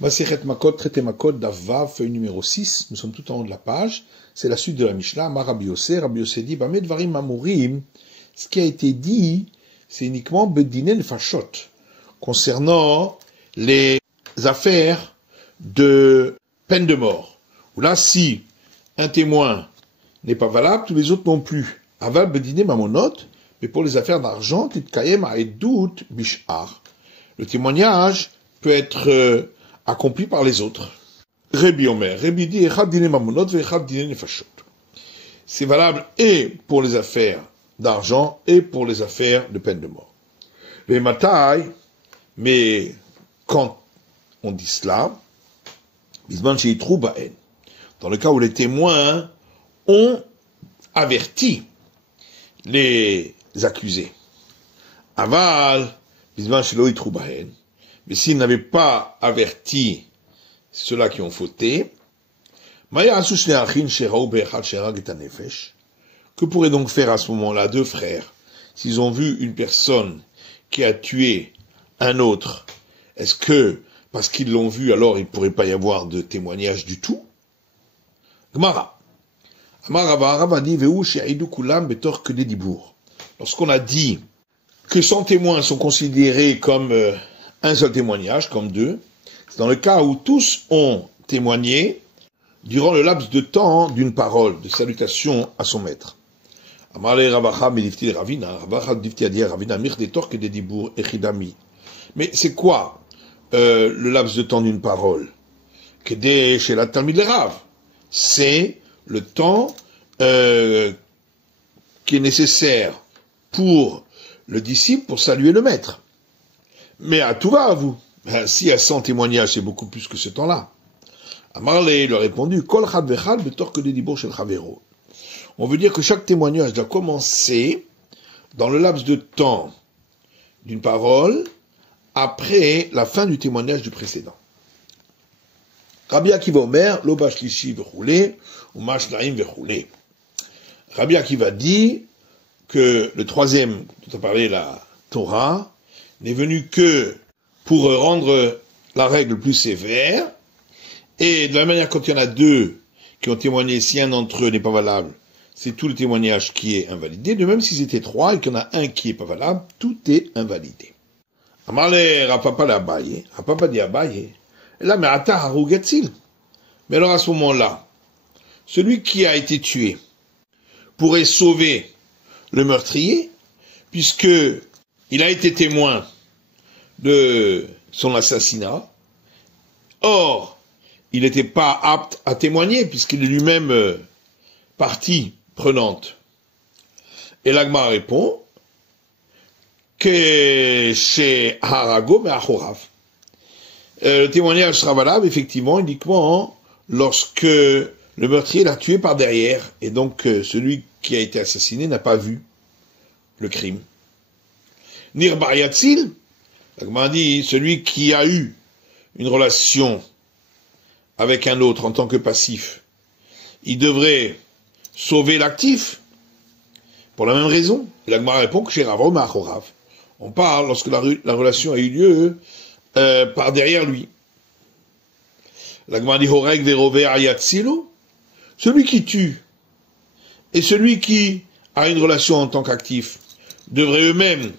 Masechet Makot, traité Makot, Davav, feuille numéro 6, nous sommes tout en haut de la page, c'est la suite de la Mishnah, Amar Rabbi Yossé dit, Bamed Varim Amurim, ce qui a été dit, c'est uniquement Bedine Nefashot, concernant les affaires de peine de mort. Où là, si un témoin n'est pas valable, tous les autres non plus. Aval Bedine Mamonot, mais pour les affaires d'argent, Titkayem Aedut Bishar. Le témoignage peut être accompli par les autres. Rabbi Omer, Rabbi dit Echad Dine Mamonot ve Echad Dine Nefashot. C'est valable et pour les affaires d'argent et pour les affaires de peine de mort. Les matai, mais quand on dit cela, dans le cas où les témoins ont averti les accusés. Aval, mais s'ils n'avaient pas averti ceux-là qui ont fauté, que pourraient donc faire à ce moment-là deux frères, s'ils ont vu une personne qui a tué un autre? Est-ce que, parce qu'ils l'ont vu, alors il ne pourrait pas y avoir de témoignage du tout? Gemara. Lorsqu'on a dit que 100 témoins sont considérés comme un seul témoignage, comme deux, c'est dans le cas où tous ont témoigné durant le laps de temps d'une parole, de salutation à son maître. Mais c'est quoi le laps de temps d'une parole? C'est le temps qui est nécessaire pour le disciple pour saluer le maître. Mais à tout va à vous. Si y a 100 témoignages, c'est beaucoup plus que ce temps-là. Amarle lui a répondu, on veut dire que chaque témoignage doit commencer dans le laps de temps d'une parole après la fin du témoignage du précédent. Rabbi Akiva Omer, lo bashlishi vechule, ou mashlaim vechule. Rabbi Akiva dit que le troisième, dont a parlé la Torah, n'est venu que pour rendre la règle plus sévère, et de la manière quand il y en a deux qui ont témoigné, si un d'entre eux n'est pas valable, c'est tout le témoignage qui est invalidé, de même s'ils étaient trois et qu'il y en a un qui est pas valable, tout est invalidé. Amarle Rapapa l'Abaye, Rapapa dit Abaye, là, mais mais alors à ce moment-là, celui qui a été tué pourrait sauver le meurtrier, puisque il a été témoin de son assassinat. Or, il n'était pas apte à témoigner, puisqu'il est lui-même partie prenante. Et l'Agma répond que chez Harago, mais Achorav. Le témoignage sera valable, effectivement, uniquement lorsque le meurtrier l'a tué par derrière, et donc celui qui a été assassiné n'a pas vu le crime. Nirbar Yatzil, l'Agma dit, celui qui a eu une relation avec un autre en tant que passif, il devrait sauver l'actif, pour la même raison. L'Agma répond que chez Rav Machorav, on parle lorsque la relation a eu lieu par derrière lui. L'Agma dit Horeg Verové Ayatsilu, celui qui tue et celui qui a une relation en tant qu'actif devraient eux-mêmes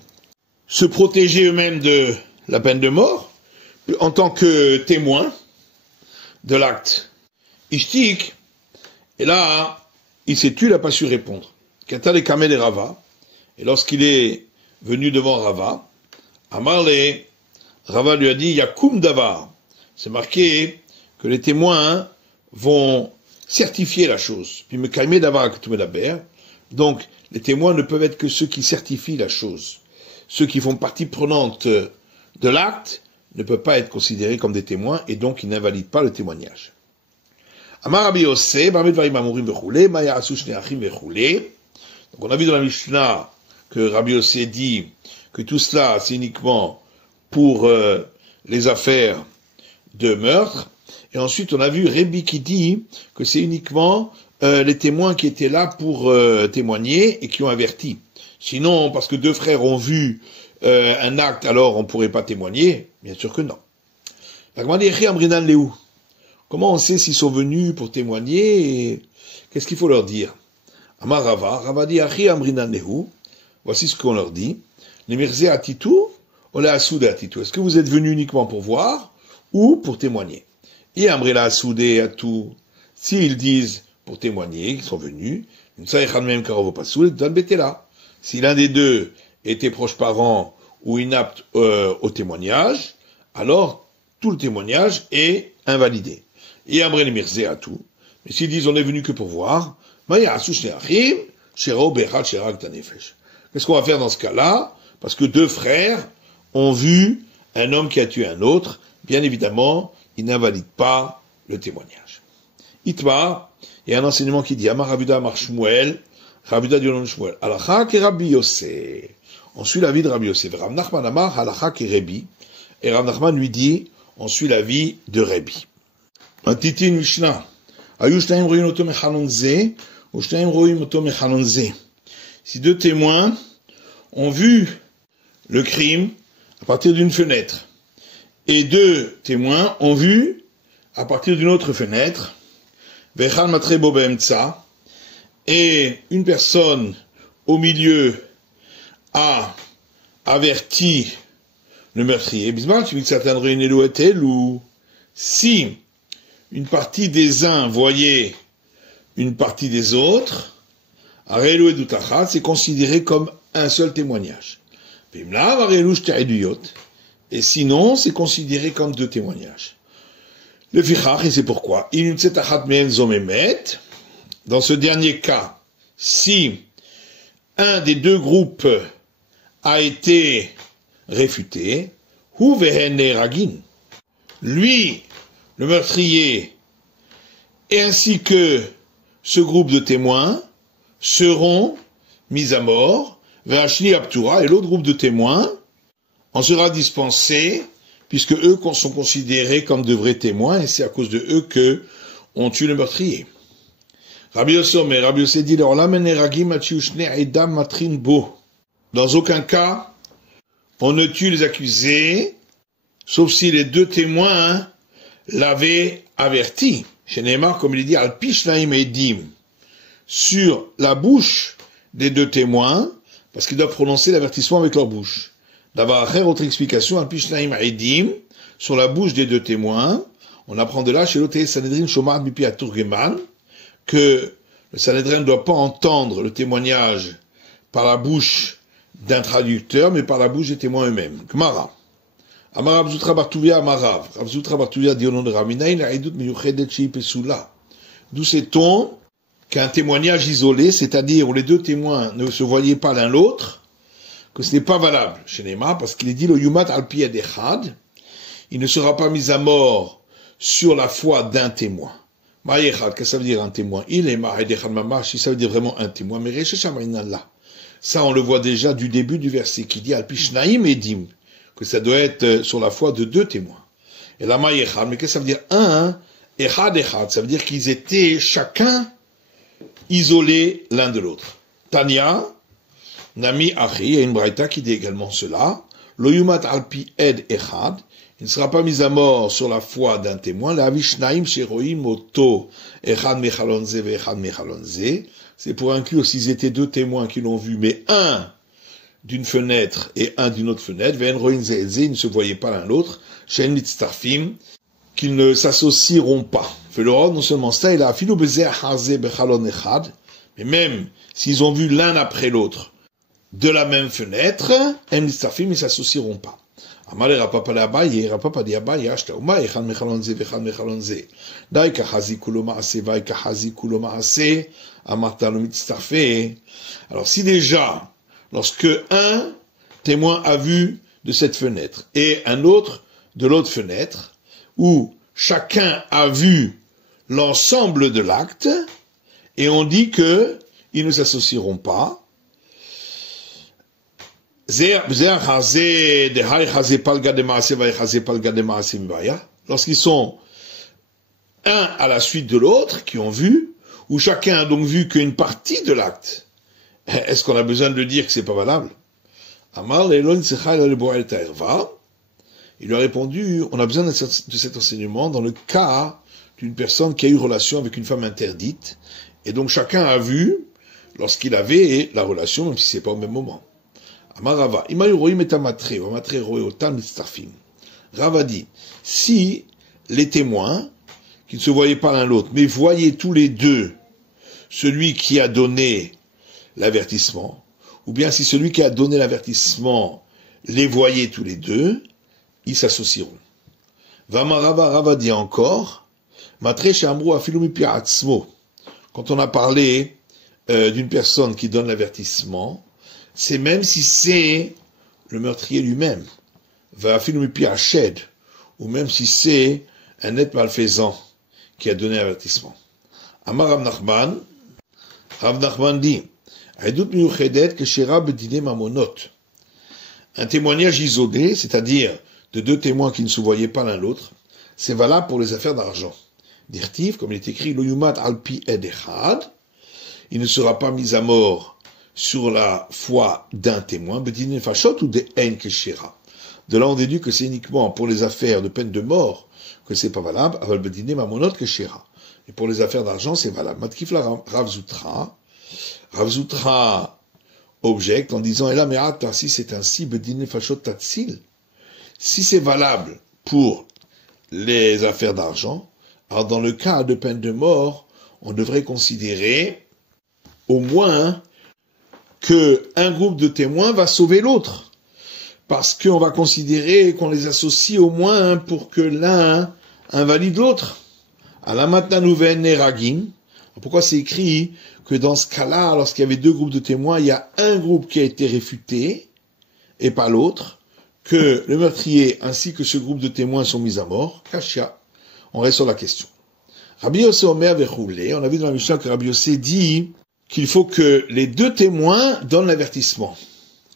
se protéger eux-mêmes de la peine de mort en tant que témoin de l'acte ishtik. Et là, il s'est tué, il n'a pas su répondre. Katal et Kamel et Rava, et lorsqu'il est venu devant Rava, Amarle, Rava lui a dit Yakum Davar. C'est marqué que les témoins vont certifier la chose. Puis me calmer Davar que tu me la. Donc, les témoins ne peuvent être que ceux qui certifient la chose. Ceux qui font partie prenante de l'acte ne peuvent pas être considérés comme des témoins et donc ils n'invalident pas le témoignage. Amar Rabbi Yossé, Bamed Varim Amurim vechule, Maya Asu Shnei Achim vechule. Donc on a vu dans la Mishnah que Rabbi Yossé dit que tout cela c'est uniquement pour les affaires de meurtre. Et ensuite on a vu Rabbi qui dit que c'est uniquement les témoins qui étaient là pour témoigner et qui ont averti. Sinon, parce que deux frères ont vu un acte, alors on ne pourrait pas témoigner? Bien sûr que non. Comment on sait s'ils sont venus pour témoigner et qu'est-ce qu'il faut leur dire? Amar Rava, Rava dit Achi Amrinan Lehu. Voici ce qu'on leur dit. Nemirze Atitu, Ola Asoude Atitu. Est-ce que vous êtes venus uniquement pour voir ou pour témoigner? Et Amrela Asoude Atu, s'ils disent pour témoigner, qu'ils sont venus, si l'un des deux était proche parent ou inapte au témoignage, alors tout le témoignage est invalidé. Et Amrel Mirze Atu. Mais s'ils disent on est venu que pour voir, qu'est-ce qu'on va faire dans ce cas-là? Parce que deux frères ont vu un homme qui a tué un autre, bien évidemment, il n'invalide pas le témoignage. Itma, il y a un enseignement qui dit, Amar Rabuda Amar Shmuel, Rabuda Dionon Shmuel, Alacha ki Rabbi Yossé. On suit la vie de Rabbi Yossé. Rav Nachman Amar, Alacha ki Rabbi. Et Rav Nachman lui dit, on suit la vie de Rabbi. Un titin Mishnah. Ayushtaim roim oto mechalonze, ushtaim roim oto mechalonze. Si deux témoins ont vu le crime à partir d'une fenêtre, et deux témoins ont vu à partir d'une autre fenêtre, vechal matre bo beemtsa, et une personne au milieu a averti le meurtrier. Bismarck, tu dis que certains réunis est-elle ou si une partie des uns voyait une partie des autres, c'est considéré comme un seul témoignage. Et sinon, c'est considéré comme deux témoignages. Le fichach, et c'est pourquoi, dans ce dernier cas, si un des deux groupes a été réfuté, lui, le meurtrier, et ainsi que ce groupe de témoins seront mis à mort, Ve'ashni Abtura, et l'autre groupe de témoins en sera dispensé, puisque eux sont considérés comme de vrais témoins, et c'est à cause de eux que on tue le meurtrier. Rabbi Yossé dit, dans aucun cas, on ne tue les accusés, sauf si les deux témoins l'avaient averti. Chez Neymar, comme il dit, Al-Pishnaim Edim, sur la bouche des deux témoins, parce qu'ils doivent prononcer l'avertissement avec leur bouche. D'abord, autre explication, Al-Pishnaim Edim, sur la bouche des deux témoins. On apprend de là, chez l'Oté Sanhedrin Shomar Bipi Aturgeman, que le Sanhedrin ne doit pas entendre le témoignage par la bouche d'un traducteur, mais par la bouche des témoins eux-mêmes. Gemara. Amar Rabzutra Bartuvia Amarav. Rabzutra Bartuvia dit au nom de Raminaï, la Eidut Miyuchedet Sheipesula. D'où sait-on qu'un témoignage isolé, c'est-à-dire où les deux témoins ne se voyaient pas l'un l'autre, que ce n'est pas valable chez Nema, parce qu'il est dit le Yumat al-Pi Echad, il ne sera pas mis à mort sur la foi d'un témoin. Ma'echad, qu'est-ce que ça veut dire un témoin? Il est Ma'ed Echad Mamash, ça veut dire vraiment un témoin, mais Resheshamayinallah. Ça, on le voit déjà du début du verset qui dit Al-Pi Shnaim Edim, que ça doit être sur la foi de deux témoins. Et la Ma'echad, mais qu'est-ce que ça veut dire? Un, Echad Echad, ça veut dire qu'ils étaient chacun isolés l'un de l'autre. Tanya, Nami Achi, il y a une braïta qui dit également cela. Lo yumat alpi ed echad, il ne sera pas mis à mort sur la foi d'un témoin. La vishnaim sheroim oto echad mechalonze ve echad mechalonze. C'est pour inclure s'ils étaient deux témoins qui l'ont vu, mais un d'une fenêtre et un d'une autre fenêtre. Ve'en roin ze'eze, ils ne se voyaient pas l'un l'autre. Shen mitztarfim, qu'ils ne s'associeront pas. Felorod, non seulement ça, il a afilou bezer haze bechalon echad, mais même s'ils ont vu l'un après l'autre de la même fenêtre, ils ne s'associeront pas. Amale Rapapa le Abaye, Rapapa dit Abaye, Ashta Uma, Echad Mechalonze, Vechad Mechalonze. Daika Hazi Kuloma Ase, Vaika Hazi Kuloma Ase, Amarta lo mitztafe. Alors si déjà, lorsque un témoin a vu de cette fenêtre et un autre de l'autre fenêtre, où chacun a vu l'ensemble de l'acte, et on dit que ils ne s'associeront pas, lorsqu'ils sont un à la suite de l'autre, qui ont vu, ou chacun a donc vu qu'une partie de l'acte, est-ce qu'on a besoin de dire que c'est pas valable? Il Il lui a répondu, on a besoin de cet enseignement dans le cas d'une personne qui a eu relation avec une femme interdite, et donc chacun a vu lorsqu'il avait la relation, même si c'est pas au même moment. Amarava, Rava dit, si les témoins, qui ne se voyaient pas l'un l'autre, mais voyaient tous les deux celui qui a donné l'avertissement, ou bien si celui qui a donné l'avertissement les voyait tous les deux, ils s'associeront. Rava dit encore, quand on a parlé d'une personne qui donne l'avertissement, c'est même si c'est le meurtrier lui-même, ou même si c'est un être malfaisant qui a donné l'avertissement. Amar Rav Nachman dit, un témoignage isolé, c'est-à-dire de deux témoins qui ne se voyaient pas l'un l'autre, c'est valable pour les affaires d'argent. Dirtiv, comme il est écrit, lo yumat alpi ed echad, il ne sera pas mis à mort sur la foi d'un témoin, bedine fachot ou de en keshera. De là on déduit que c'est uniquement pour les affaires de peine de mort que c'est pas valable, aval bedine mamonot keshera. Et pour les affaires d'argent, c'est valable. Matkif la Rav Zutra objecte en disant, et là, mais si c'est ainsi, bedine fachot tatsil, si c'est valable pour les affaires d'argent, alors dans le cas de peine de mort, on devrait considérer au moins que un groupe de témoins va sauver l'autre. Parce qu'on va considérer qu'on les associe au moins pour que l'un invalide l'autre. À la maintenant nouvelle Neragim. Pourquoi c'est écrit que dans ce cas-là, lorsqu'il y avait deux groupes de témoins, il y a un groupe qui a été réfuté et pas l'autre, que le meurtrier ainsi que ce groupe de témoins sont mis à mort. Kashia. On reste sur la question. Rabbi Yossé Omer Vechoulé, on a vu dans la Mishnah que Rabbi Yossé dit qu'il faut que les deux témoins donnent l'avertissement.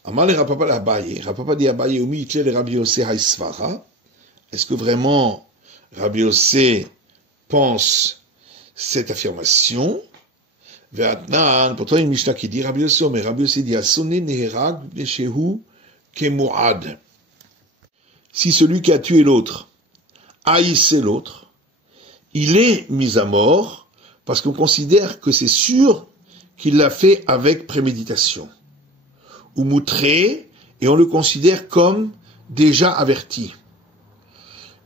Amal et Rapapa l'Abaye. Rapapa dit Abaye Omi Itle et Rabbi Yossé Haïsvara. Est-ce que vraiment Rabbi Yossé pense cette affirmation? Ve'atnan, pourtant une Mishnah qui dit Rabbi Yossé Omer, Rabbi Yossé dit Asone Neherag Neshehu Kemuad. Si celui qui a tué l'autre haïssait l'autre, il est mis à mort parce qu'on considère que c'est sûr qu'il l'a fait avec préméditation. Ou moutré, et on le considère comme déjà averti.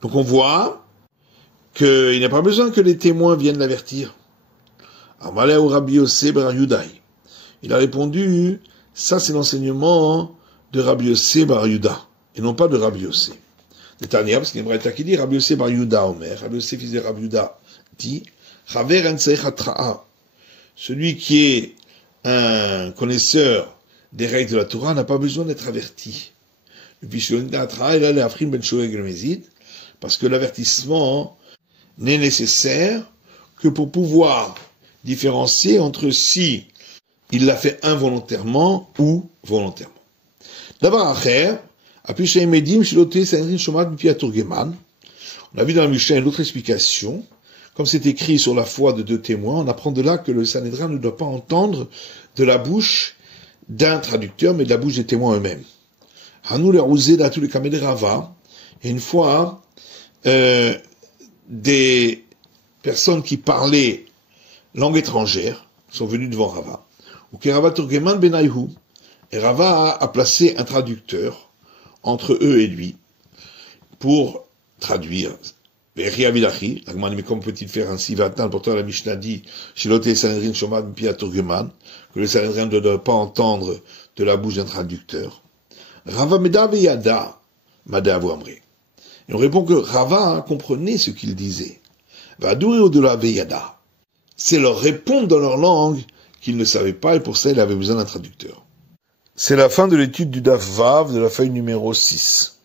Donc on voit qu'il n'y a pas besoin que les témoins viennent l'avertir. Amalé ou Rabbi Yossé bar Yudaï. Il a répondu, ça c'est l'enseignement de Rabbi Yossé bar Yuda, et non pas de Rabbi Yossé. De Tania, parce qu'il y a une braïta qui dit, Rabbi Yossé bar Yuda Omer, Rabbi Yossé fils de Rabbi Yuda, dit, Chaver en seich hatra'a. Celui qui est un connaisseur des règles de la Torah n'a pas besoin d'être averti. Parce que l'avertissement n'est nécessaire que pour pouvoir différencier entre si il l'a fait involontairement ou volontairement. D'abord, on a vu dans la Mishnah une autre explication. Comme c'est écrit sur la foi de deux témoins, on apprend de là que le Sanhédrin ne doit pas entendre de la bouche d'un traducteur, mais de la bouche des témoins eux-mêmes. Hanou les rousé dans tous les camés de Rava, et une fois, des personnes qui parlaient langue étrangère sont venues devant Rava. Ou que Rava Turgeman Benayhu, et Rava a placé un traducteur entre eux et lui pour traduire. Mais comment peut-il faire ainsi? Pourtant la Mishnah dit, que le Sanhédrin ne doit pas entendre de la bouche d'un traducteur. Rava Meda Veyada, Mada Avouamré. Et on répond que Rava comprenait ce qu'il disait. Vadoué au-delà Veyada. C'est leur répondre dans leur langue qu'ils ne savaient pas et pour ça il avait besoin d'un traducteur. C'est la fin de l'étude du Daf Vav de la feuille numéro 6.